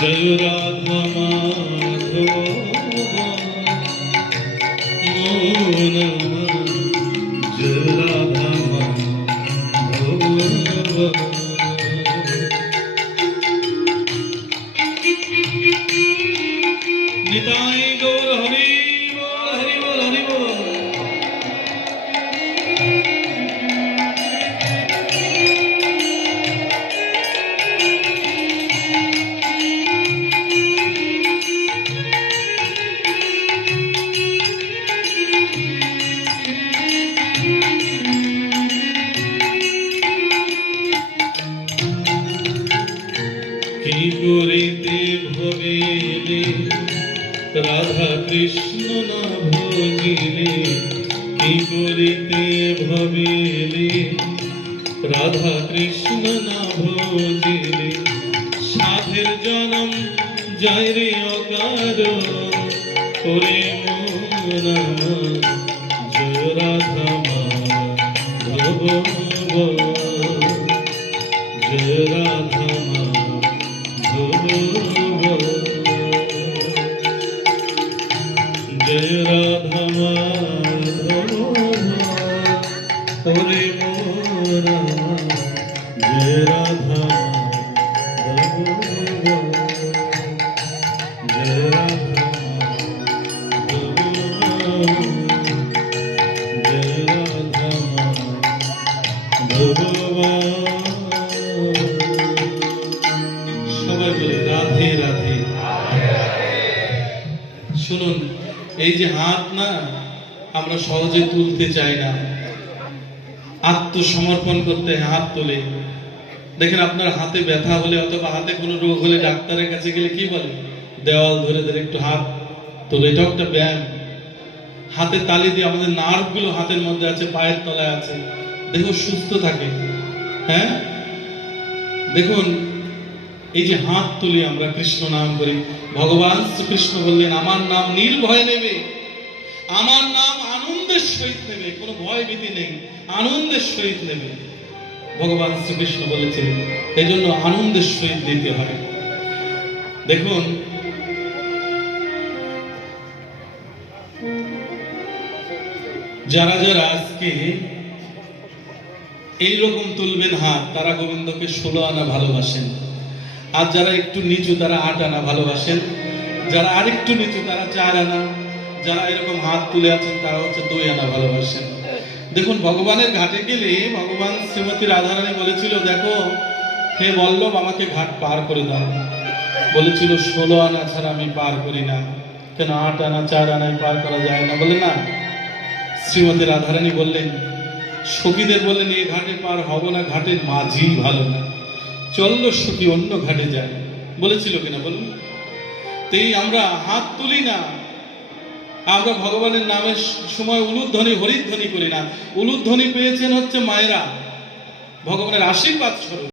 জয় রাধা মাধব মোহন জয় রাধা মাধব। নিতাই গৌর হরি বল হরি বল হরি বল। কি করিতে ভবিলে রাধা কৃষ্ণ না ভজিলে, কি করিতে ভবিলে রাধা কৃষ্ণ না ভজিলে, সাধের জনম যায় রে অকার করে মোরা জয় রাধা মাধব জয় রাধা জয় রাধা মাধব হরে মোরা জয় রাধা মাধব জয় রাধা মাধব জয় রাধা মাধব। সবাই বলে রাধে রাধে। শুনুন, এই যে হাত না আমরা সহজে তুলতে চাই না, আত্মসমর্পণ করতে হাত তোলে। দেখেন আপনার হাতে ব্যথা হলে অথবা হাতে কোনো রোগ হলে ডাক্তারের কাছে গেলে কি বলে, দেওয়াল ধরে ধরে একটু হাত তোলে। এটা একটা ব্যায়াম। হাতে তালি দিয়ে আমাদের নার্ভ গুলো হাতের মধ্যে আছে, পায়ের তলায় আছে, দেহ সুস্থ থাকে। হ্যাঁ, দেখুন এই যে হাত তুলি আমরা কৃষ্ণ নাম করি, ভগবান শ্রীকৃষ্ণ বললেন আমার নাম নির্ভয় নেবে, আমার নাম আনন্দের সহিত নেবে, কোনো ভয় ভীতি নেই, আনন্দের সহিত নেবে। ভগবান শ্রীকৃষ্ণ বলেছেন, এই জন্য আনন্দের সহিত দিতে হয়। দেখুন যারা যারা আজকে এইরকম তুলবেন হাত, তারা গোবিন্দকে 16 আনা ভালোবাসেন। আর যারা একটু নিচু তারা 8 আনা ভালোবাসেন, যারা আরেকটু নিচু তারা 4 আনা, যারা এরকম হাত তুলে আছেন তারা হচ্ছে 2 আনা ভালোবাসেন। দেখুন ভগবানের ঘাটে গেলে ভগবান শ্রীমতী রাধারানী বলেছিল, দেখো হে বল্লভ আমাকে ঘাট পার করে দাও। বলেছিল 16 আনা ছাড়া আমি পার করি না। কেন 8 আনা 4 আনায় পার করা যায় না? বলে না। শ্রীমতী রাধারানী বললেন, সখীদের বললেন এই ঘাটে পার হব না, ঘাটের মাঝি ভালো না, চললো সখী অন্য ঘাটে যায়। বলেছিল কিনা বলুন? তেই আমরা হাত তুলি না, আমরা ভগবানের নামের সময় উলুধ্বনি হরিধ্বনি করি না। উলুধ্বনি পেয়েছেন হচ্ছে মায়েরা, ভগবানের আশীর্বাদ স্বরূপ।